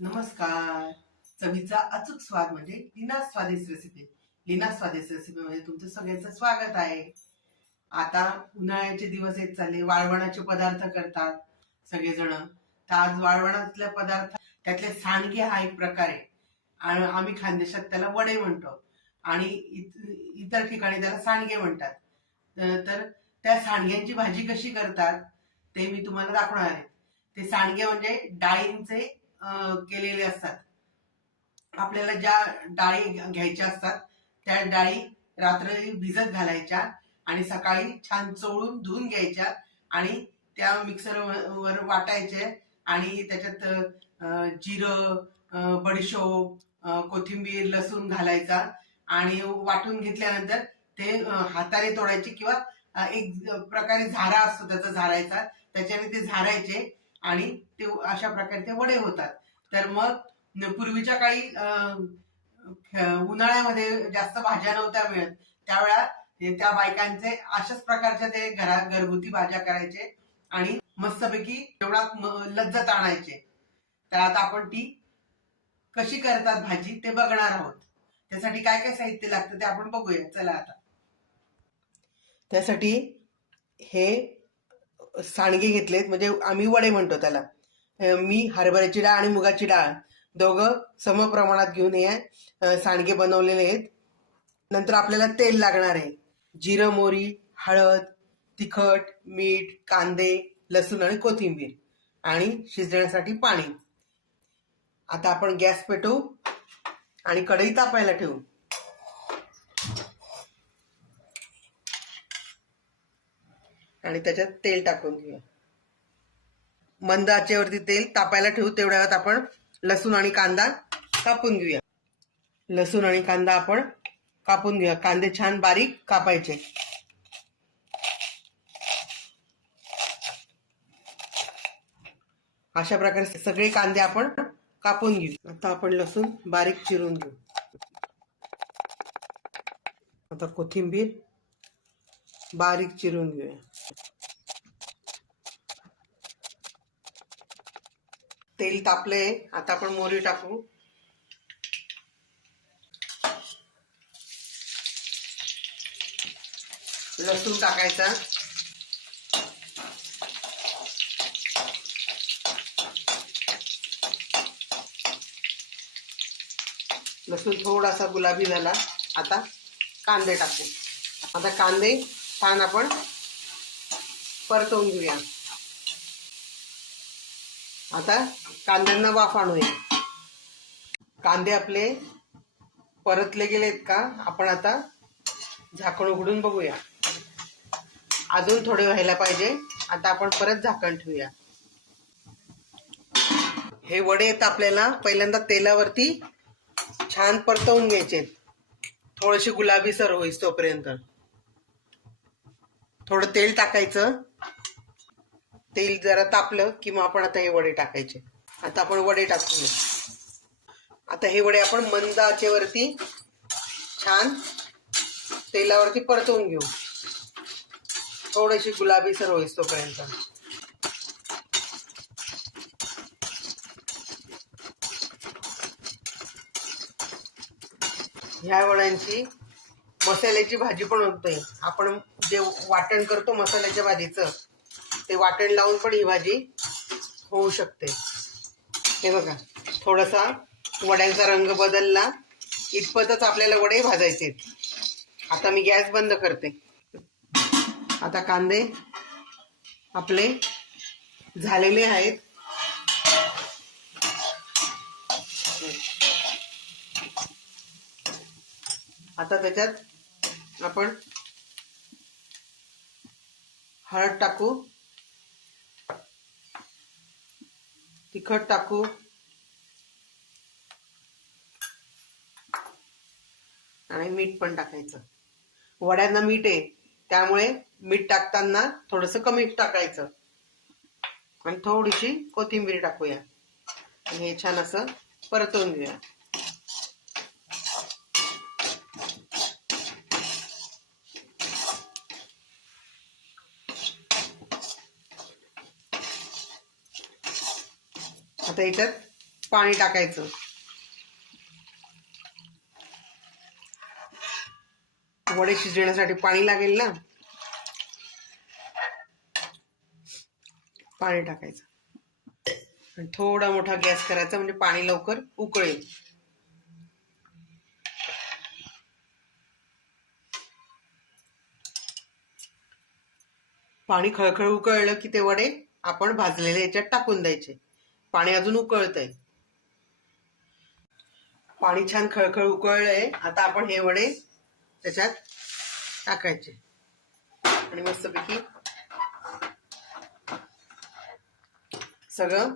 नमस्कार. चवीचा अचूक स्वाद म्हणजे लीना स्वादिष्ट रेसिपी. लीना स्वादिष्ट रेसिपी मध्ये तुमचं सगळ्यांचं स्वागत आहे. आता उन्हाळ्याचे दिवस येत चालले, वाळवणाचे पदार्थ करतात सगळेजण. तर आज वाळवणातल्या पदार्थ त्यातले सांडगे हा एक प्रकार आहे आणि आम्ही खानदेशात त्याला वडे म्हणतो आणि इतर ठिकाणी त्याला सांडगे म्हणतात. तर त्या सांडग्यांची भाजी कशी करतात ते मी तुम्हाला दाखवणार आहे. ते सांडगे म्हणजे डाळींचे केलेले असतात. आपल्याला ज्या डाळी घ्यायच्या असतात त्या डाळी रात्री भिजत घालायच्या आणि सकाळी छान चोळून धुवून घ्यायच्या आणि त्या मिक्सर वर वाटायचे आणि त्याच्यात जिरं, बडीशोप, कोथिंबीर, लसूण घालायचा आणि वाटून घेतल्यानंतर ते हाताने तोडायचे किंवा एक प्रकारे झारा असतो त्याचा झारायचा, त्याच्याने ते झारायचे आणि ते अशा प्रकारे ते वडे होतात. तर मग पूर्वीच्या काळी उन्हाळ्यामध्ये जास्त भाज्या नव्हत्या मिळत, त्यावेळा त्या बायकांचे अशाच प्रकारच्या ते घरगुती भाज्या करायचे आणि मस्तपैकी जेवणात लज्जत आणायचे. तर आता आपण ती कशी करतात भाजी ते बघणार आहोत. त्यासाठी काय काय साहित्य लागतं ते आपण बघूया. चला आता त्यासाठी हे सांडगे घेतलेत, म्हणजे आम्ही वडे म्हणतो त्याला. मी हरभऱ्याची डाळ आणि मुगाची डाळ दोघं समप्रमाणात घेऊन हे सांडगे बनवलेले आहेत. नंतर आपल्याला तेल लागणार आहे, जिरं, मोहरी, हळद, तिखट, मीठ, कांदे, लसूण आणि कोथिंबीर आणि शिजण्यासाठी पाणी. आता आपण गॅस पेटवू आणि कढई तापायला ठेवू. आणि त्याच्यात तेल टाकून घेऊया. मंद आचेवरती तेल तापायला ठेवू. तेवढ्या वेळात आपण लसूण आणि कांदा कापून घेऊया. लसूण आणि कांदा आपण कापून घेऊया. कांदे छान बारीक कापायचे. अशा प्रकारे सगळे कांदे आपण कापून घेऊ. आता आपण लसूण बारीक चिरून घेऊ. आता कोथिंबीर बारीक चिरून घेऊया. तेल तापले, आता आपण मोहरी टाकू. लसूण टाकायचा. लसूण थोडासा गुलाबी झाला, आता कांदे टाकू. आता कांदे छान आपण परतवून घेऊया. आता कांद्यांना वाफ आणूया. कांदे आपले परतले गेलेत का आपण आता झाकण उघडून बघूया. अजून थोडे व्हायला पाहिजे. आता आपण परत झाकण ठेवूया. हे वडे आहेत आपल्याला पहिल्यांदा तेलावरती छान परतवून घ्यायचे, थोडेसे गुलाबीसर होईस तोपर्यंत. थोडं तेल टाकायचं. तेल जरा तापलं की मग आपण आता हे वडे टाकायचे. आता आपण वडे टाकूया. आता हे वडे आपण मंद आचेवरती छान तेलावरती परतवून घेऊ, थोडेसे गुलाबीसर होईस तोपर्यंत. ह्या वड्यांची मसाल्याची भाजी पण होते. आपण जे वाटण करतो मसाल्याच्या भाजीचं, ते वाटण लावून पण ही भाजी होऊ शकते. हे बघा, थोडासा वड्यांचा रंग बदलला, इतपतच आपल्याला वडे भाजायचे. आता मी गॅस बंद करते. आता कांदे आपले झालेले आहेत. आता त्याच्यात आपण हळद टाकू, तिखट टाकू आणि मीठ पण टाकायचं. वड्यांना मीठ आहे त्यामुळे मीठ टाकताना थोडंसं कमी टाकायचं आणि थोडीशी कोथिंबीर टाकूया आणि हे छान असं परतवून घेऊया. आता याच्यात पाणी टाकायचं. वडे शिजण्यासाठी पाणी लागेल ना, पाणी टाकायचं आणि थोडा मोठा गॅस करायचा म्हणजे पाणी लवकर उकळेल. पाणी खळखळ उकळलं की ते वडे आपण भाजलेले याच्यात टाकून द्यायचे. पाणी अजून उकळतंय. पाणी छान खळखळ उकळलंय. आता आपण हे वडे त्याच्यात टाकायचे आणि मस्तपैकी सगळं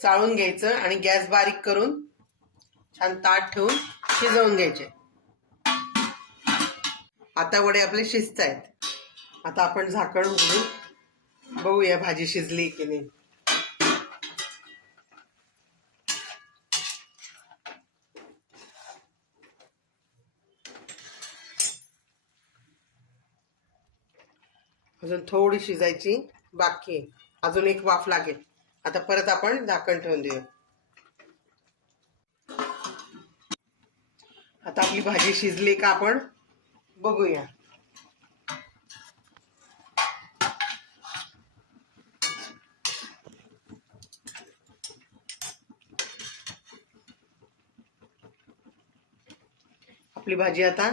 चाळून घ्यायचं आणि गॅस बारीक करून छान ताट ठेवून शिजवून घ्यायचे. आता वडे आपले शिजत आहेत. आता आपण झाकण उघडून बघूया भाजी शिजली की नाही. अजून थोडी शिजायची बाकी आहे. अजून एक वाफ लागेल. आता परत आपण झाकण ठेवून देऊया. आता आपली भाजी शिजली का आपण बघूया. आपली भाजी आता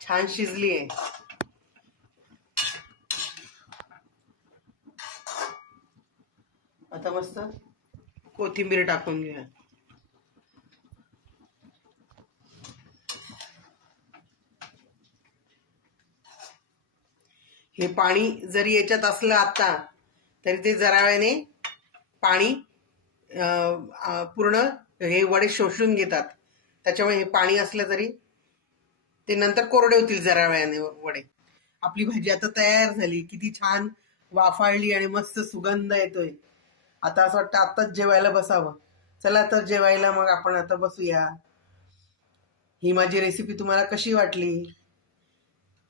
छान शिजली आहे. आता मस्त कोथिंबीर टाकून घ्या. हे पाणी जरी याच्यात असलं आता तरी ते जरा वेळाने पाणी पूर्ण हे वडे शोषून घेतात. त्याच्यामुळे हे पाणी असलं तरी ते नंतर कोरडे होतील जरा वेळाने वडे. आपली भाजी आता तयार झाली. किती छान वाफाळली आणि मस्त सुगंध येतोय. आता असं वाटतं आत्ताच जेवायला बसावं. चला तर जेवायला मग आपण आता बसूया. ही माझी रेसिपी तुम्हाला कशी वाटली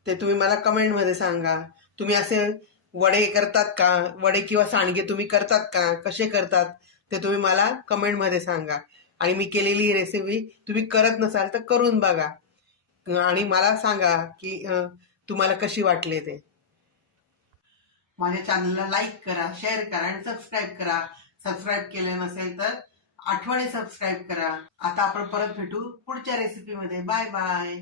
ते तुम्ही मला कमेंटमध्ये सांगा. तुम्ही असे वडे करतात का? वडे किंवा सांडगे तुम्ही करतात का? कसे करतात ते तुम्ही मला कमेंटमध्ये सांगा. आणि मी केलेली रेसिपी तुम्ही करत नसाल तर करून बघा आणि मला सांगा की तुम्हाला कशी वाटली ते. माझ्या चॅनलला लाईक करा, शेअर करा आणि सबस्क्राईब करा. सबस्क्राईब केले नसेल तर आठवणी सबस्क्राईब करा. आता आपण परत भेटू पुढच्या रेसिपीमध्ये. Bye bye.